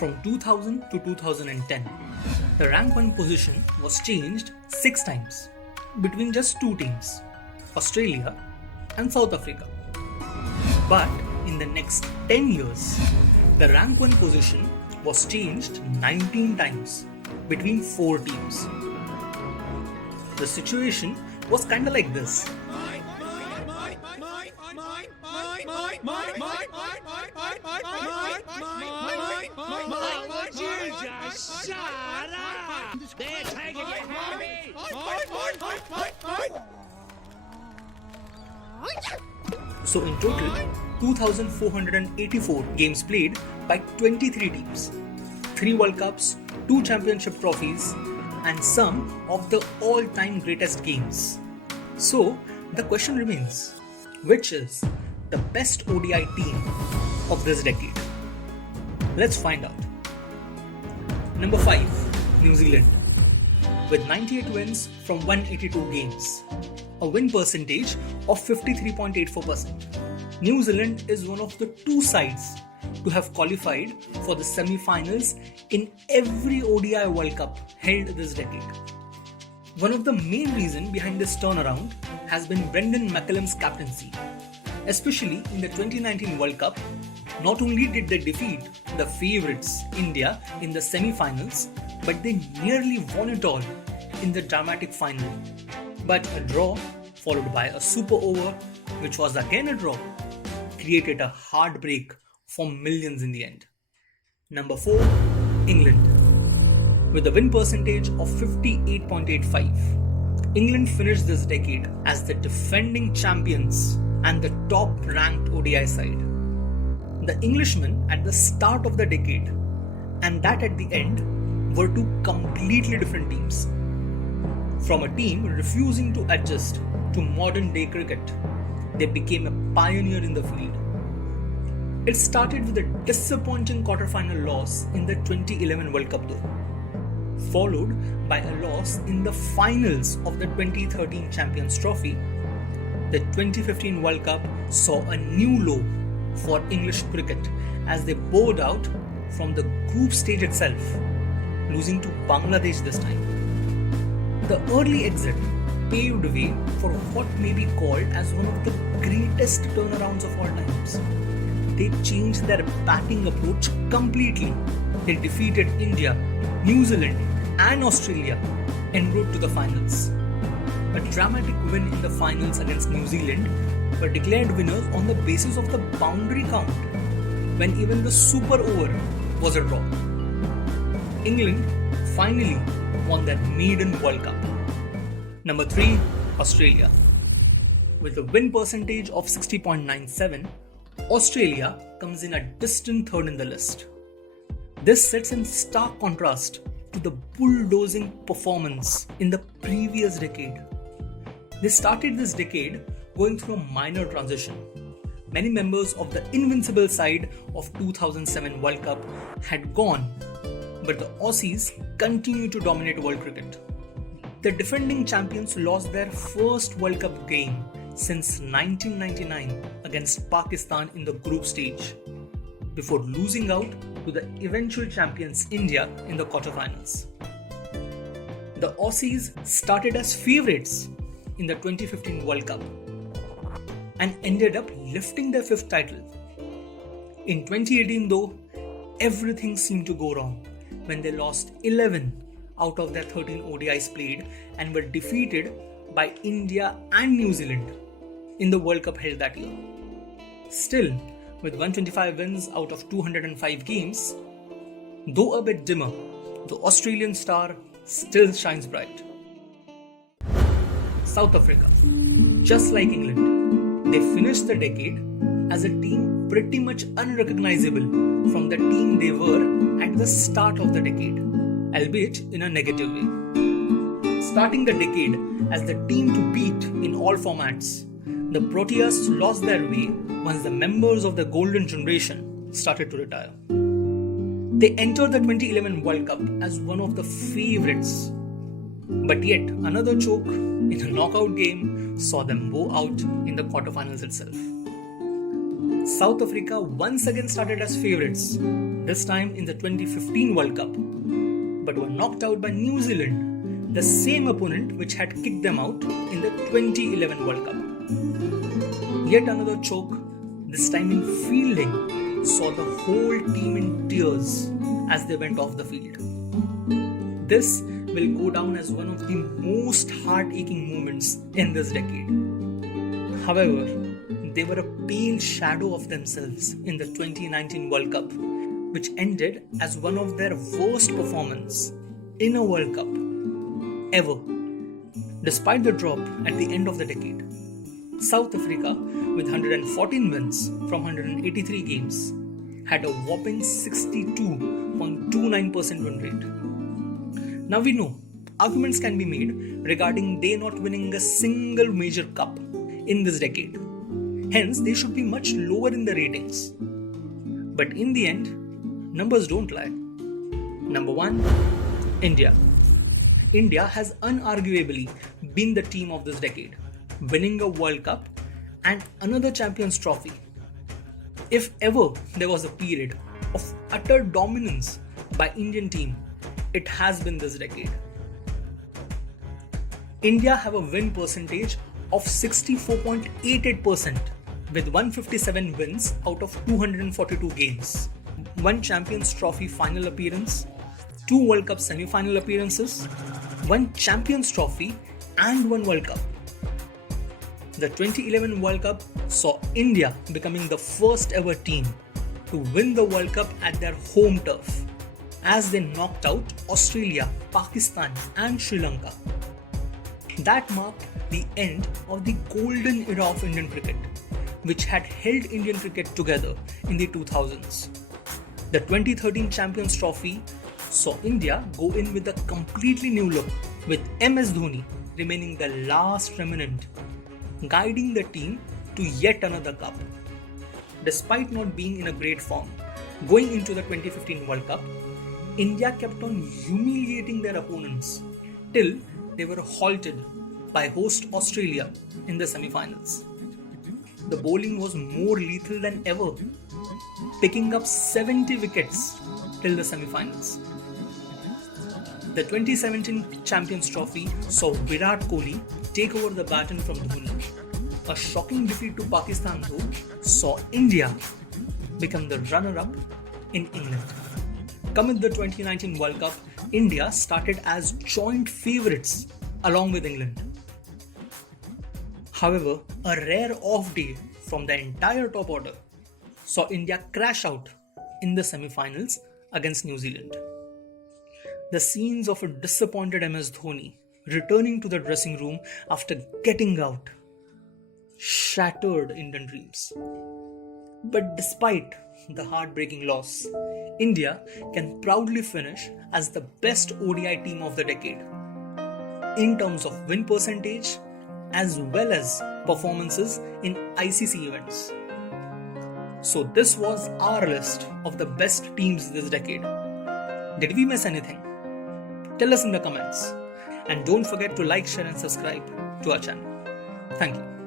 From 2000 to 2010, the rank 1 position was changed 6 times between just 2 teams, Australia and South Africa. But in the next 10 years, the rank 1 position was changed 19 times between 4 teams. The situation was kinda like this. So in total, 2,484 games played by 23 teams, 3 World Cups, 2 championship trophies, and some of the all-time greatest games. So the question remains, which is the best ODI team of this decade? Let's find out. Number 5, New Zealand. With 98 wins from 182 games, a win percentage of 53.84%. New Zealand is one of the 2 sides to have qualified for the semi-finals in every ODI World Cup held this decade. One of the main reasons behind this turnaround has been Brendan McCullum's captaincy. Especially in the 2019 World Cup, not only did they defeat the favourites India in the semi-finals, but they nearly won it all in the dramatic final. But a draw, followed by a super over, which was again a draw, created a heartbreak for millions in the end. Number 4, England. With a win percentage of 58.85, England finished this decade as the defending champions and the top-ranked ODI side. The Englishmen at the start of the decade and that at the end were 2 completely different teams. From a team refusing to adjust to modern-day cricket, they became a pioneer in the field. It started with a disappointing quarter-final loss in the 2011 World Cup though, followed by a loss in the finals of the 2013 Champions Trophy. The 2015 World Cup saw a new low for English cricket as they bowed out from the group stage itself, losing to Bangladesh this time. The early exit paved way for what may be called as one of the greatest turnarounds of all times. They changed their batting approach completely. They defeated India, New Zealand and Australia en route to the finals. A dramatic win in the finals against New Zealand were declared winners on the basis of the boundary count, when even the super over was a draw. England finally won their maiden World Cup. Number 3, Australia. With a win percentage of 60.97, Australia comes in a distant third in the list. This sits in stark contrast to the bulldozing performance in the previous decade. They started this decade going through a minor transition. Many members of the invincible side of 2007 World Cup had gone, but the Aussies continued to dominate world cricket. The defending champions lost their first World Cup game since 1999 against Pakistan in the group stage, before losing out to the eventual champions India in the quarterfinals. The Aussies started as favourites in the 2015 World Cup and ended up lifting their 5th title. In 2018 though, everything seemed to go wrong when they lost 11 out of their 13 ODIs played and were defeated by India and New Zealand in the World Cup held that year. Still, with 125 wins out of 205 games, though a bit dimmer, the Australian star still shines bright. South Africa. Just like England, they finished the decade as a team pretty much unrecognizable from the team they were at the start of the decade, albeit in a negative way. Starting the decade as the team to beat in all formats, the Proteas lost their way once the members of the golden generation started to retire. They entered the 2011 World Cup as one of the favourites, but yet another choke in a knockout game saw them bow out in the quarterfinals itself. South Africa once again started as favourites, this time in the 2015 World Cup, but were knocked out by New Zealand, the same opponent which had kicked them out in the 2011 World Cup. Yet another choke, this time in fielding, saw the whole team in tears as they went off the field. This will go down as one of the most heart-aching moments in this decade. However, they were a pale shadow of themselves in the 2019 World Cup, which ended as one of their worst performances in a World Cup ever. Despite the drop at the end of the decade, South Africa, with 114 wins from 183 games, had a whopping 62.29% win rate. Now we know arguments can be made regarding they not winning a single major cup in this decade. Hence, they should be much lower in the ratings. But in the end, numbers don't lie. Number 1, India. India has unarguably been the team of this decade, winning a World Cup and another Champions Trophy. If ever there was a period of utter dominance by Indian team, it has been this decade. India have a win percentage of 64.88% with 157 wins out of 242 games. 1 Champions Trophy final appearance, 2 World Cup semi-final appearances, 1 Champions Trophy and 1 World Cup. The 2011 World Cup saw India becoming the first ever team to win the World Cup at their home turf, as they knocked out Australia, Pakistan and Sri Lanka. That marked the end of the golden era of Indian cricket, which had held Indian cricket together in the 2000s. The 2013 Champions Trophy saw India go in with a completely new look, with MS Dhoni remaining the last remnant, guiding the team to yet another cup. Despite not being in a great form going into the 2015 World Cup, India kept on humiliating their opponents till they were halted by host Australia in the semi-finals. The bowling was more lethal than ever, picking up 70 wickets till the semi-finals. The 2017 Champions Trophy saw Virat Kohli take over the baton from Dhoni. A shocking defeat to Pakistan though saw India become the runner-up in England. Coming the 2019 World Cup, India started as joint favourites along with England. However, a rare off day from the entire top order saw India crash out in the semi-finals against New Zealand. The scenes of a disappointed MS Dhoni returning to the dressing room after getting out shattered Indian dreams. But despite the heartbreaking loss, India can proudly finish as the best ODI team of the decade in terms of win percentage as well as performances in ICC events. So this was our list of the best teams this decade. Did we miss anything? Tell us in the comments. And don't forget to like, share and subscribe to our channel. Thank you.